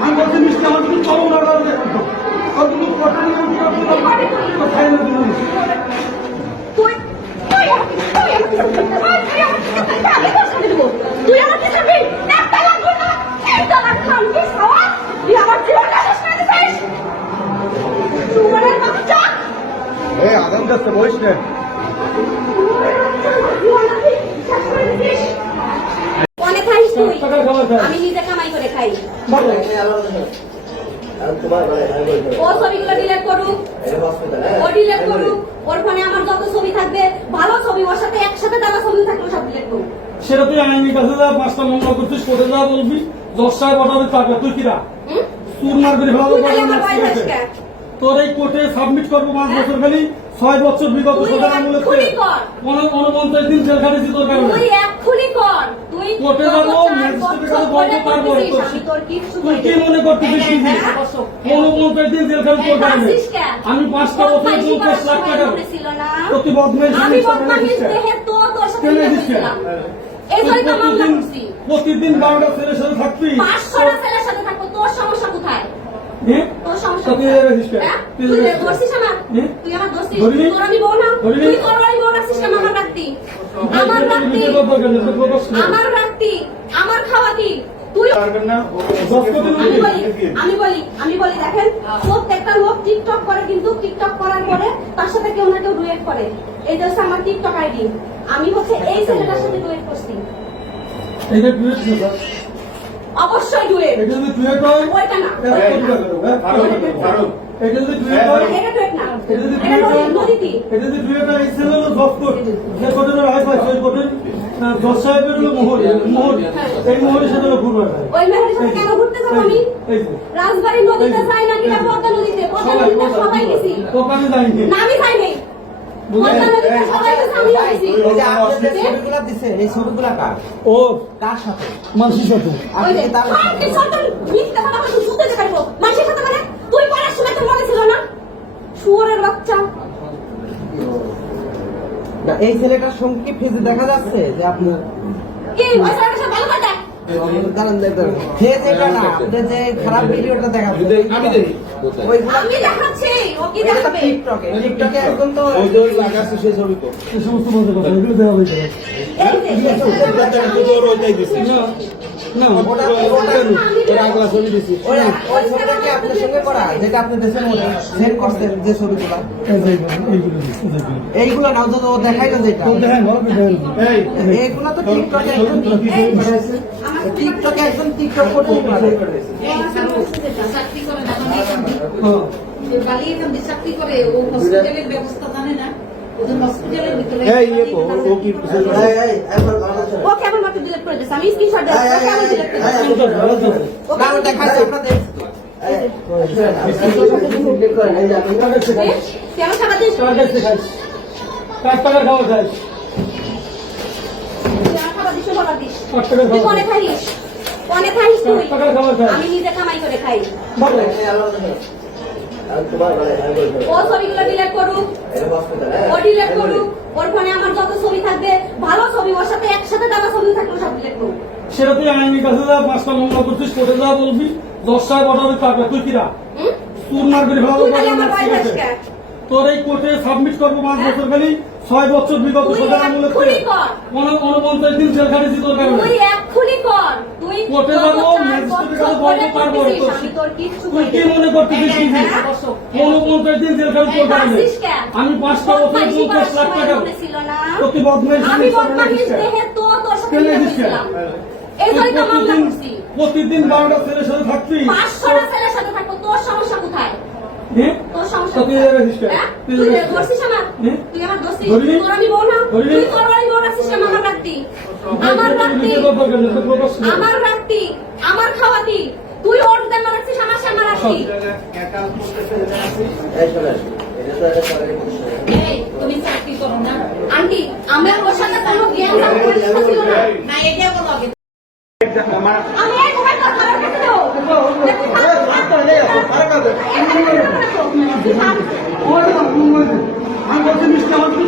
আমি বলছি মিষ্টি আমার তুমি চলো না কতটুকু কথা নিয়ে কোথায় না তুমি তুই তুই তুই আমি তোর সাথে দেবো তুই আমার কি করবি একটা লাগবে না একটা লাগবে আমি কি খাওয়া তুই আমার জীবনটা শেষ করে দিছিস সুমনের বাচ্চা যাচ্ছে বলিস না আমি নিজে কামাই করে খাই। ও ছবিগুলো ডিলেট করুক। ও ডিলেট করুক। ওর ফোনে আমার যত ছবি থাকবে ভালো ছবি ওর সাথে একসাথে দেওয়া ছবি থাকবে সব ডিলেট করুক। সেটা তুই কাছে যা পাঁচটা মঙ্গল করছিস কোর্টে যা বলবি দশ সাহেব অর্ডারে তুই কিরা? চুর মারবি ভালো? তোর এই কোর্টে সাবমিট করব পাঁচ বছর খালি ছয় বছর বিগত তুই সরকার আমলে এক্ষুনি কর। উনপঞ্চাশ দিন জেল খাটিছি তোর কারণে তুই এক্ষুনি কর তুই কোর্টে যাব, ম্যাজিস্ট্রেটের কাছে বলতে পারব, আমি তুই কি মনে করতেছিস কি? উনপঞ্চাশ দিন জেল খাটি তোর কারণে আমি পাঁচটা বছর পঞ্চাশ লাখ টাকা ছিল না? তো তুই বদমাইশি আমি বদমাইশ তো তোর সাথে কেন বিয়ে দিস কেন? করছিলাম। এই জন্যই তো মামলা প্রতিদিন করছি। প্রতিদিন বারোটা ছেলের সাথে থাকবি পাঁচশোটা ছেলের সাথে থাকব, তোর সমস্যা কোথায়? তোর সমস্যা তুই? হ্যাঁ? তুই আমার? তুই আমার? তোর আমি বউ না? তুই তোর আমি বউ রাখছিস কেন আমার রাখতি? আমার রাখতি, আমার রাখতি, আমার খাওয়াতি। তুই আমি বলি আমি বলি আমি বলি দেখেন প্রত্যেকটা লোক টিকটক করে কিন্তু টিকটক করার পরে তার সাথে কেউ না কেউ ডুয়েট করে। এই যে হচ্ছে আমার টিকটক আইডি। আমি হচ্ছে এই ছেলেটার সাথে ডুয়েট করছি। এটা টুয়েট না অবশ্যই ডুয়েট এটা যদি টুয়েট হয় ওইটা না? এটা যদি হয় এটা না এটা যদি হয় হয় হলো যে সেই জজ সাহেবের হলো মোহর। মোহর। এই মোহরের সাথে হলো ঘুরবে ওই সাথে কেন ঘুরতে যাব আমি রাজবাড়ি নদীতে যাই নাকি না পদ্মা নদীতে? পদ্মা নদীতে সবাই গেছি। ওখানে না আমি যাই নাই? ও কার সাথে? মানুষের সাথে ওই আপনি যে কি তার সব কিছু সব মিথ্যা কথা বলে তুই শুতে দেখাইবো মানুষের সাথে মানে তুই পড়ার সময় তোর মনে ছিল না শুয়োরের বাচ্চা না, এই ছেলেটার সঙ্গে কি ফেজে দেখা যাচ্ছে যে আপনার? কি ওই ছেলেটার সাথে ভালো কথা দাঁড়ান দেখবেন ফেজ এটা না আপনি যে খারাপ ভিডিওটা দেখাচ্ছেন আমি দেখি ওইগুলা আমি দেখাচ্ছি ও কি তো দেখাবে? টিকটকে টিকটকে একদম তো এই সমস্ত মজা কথা এগুলো দেওয়া এই যে না না ওটা ওই ওই ছবিটা আপনার সঙ্গে করা যেটা আপনি দেশের মধ্যে করছেন যে ছবিগুলা এইগুলো, না তো ও দেখাইলো যেটা তো করে। এইগুলো টিকটকে একদম টিকটকে একদম টিকটক করতে পারে চাকরি করে না হ্যাঁ। ও ওদের ও কেমন ডিলিট করে দিয়েছে আমি স্ক্রিনশট দিয়েছি ও কেমন ডিলিট করে দিস খাবার? খাবার দিস খাইস? খাইস তুই কার টাকার খাবার খাইস? আমি নিজে কামাই করে খাই। ও ছবিগুলো ডিলেট করুক। ও ডিলেট করুক। ওর ফোনে আমার যত ছবি থাকবে ভালো ছবি ওর সাথে একসাথে দেওয়া ছবি থাকবে সব ডিলেট করুক। সেটা তুই আইনি কাছে যা পাঁচটা মঙ্গল করছিস কোর্টে যা বলবি দশটায় সাহেব অর্ডারে তুই কিরা হুম? চুর মারবি ভালো তুই তোর এই কোর্টে সাবমিট করব পাঁচ বছর খালি ছয় বছর বিগত সরকার আমলে উনপঞ্চাশ দিন জেল খাটিছি তোর কারণে। কোর্টে যাব, ম্যাজিস্ট্রেটের কাছে বলতে পারব, তুই কি মনে করতেছিস কি? উনপঞ্চাশ দিন জেল তোর কারণে। আমি পাঁচটা বছর পঞ্চাশ লাখ টাকা বদমাইশি প্রতিদিন বারোটা ছেলের সাথে থাকবি পাঁচশোটা ছেলের সাথে থাকব, তোর সমস্যা কোথায়? তুই? এরা? হ্যাঁ? তুই এরা আমার? তুই আমার ধরছিস? তোর আমি বউ না? তুই তোর আমি বউ রাখছিস কেন আমার রাখতি? আমার রাখতি, আমার রাখতি, আমার খাওয়াতি। তুই ওর জন্য রাখছিস, আমার সামনে রাখতি। তুমি চাকরি করো না আন্টি আমার ওর সাথে কোনো জ্ঞান না এটা বলো আমি আমি বলছি মিষ্টি আমার তুমি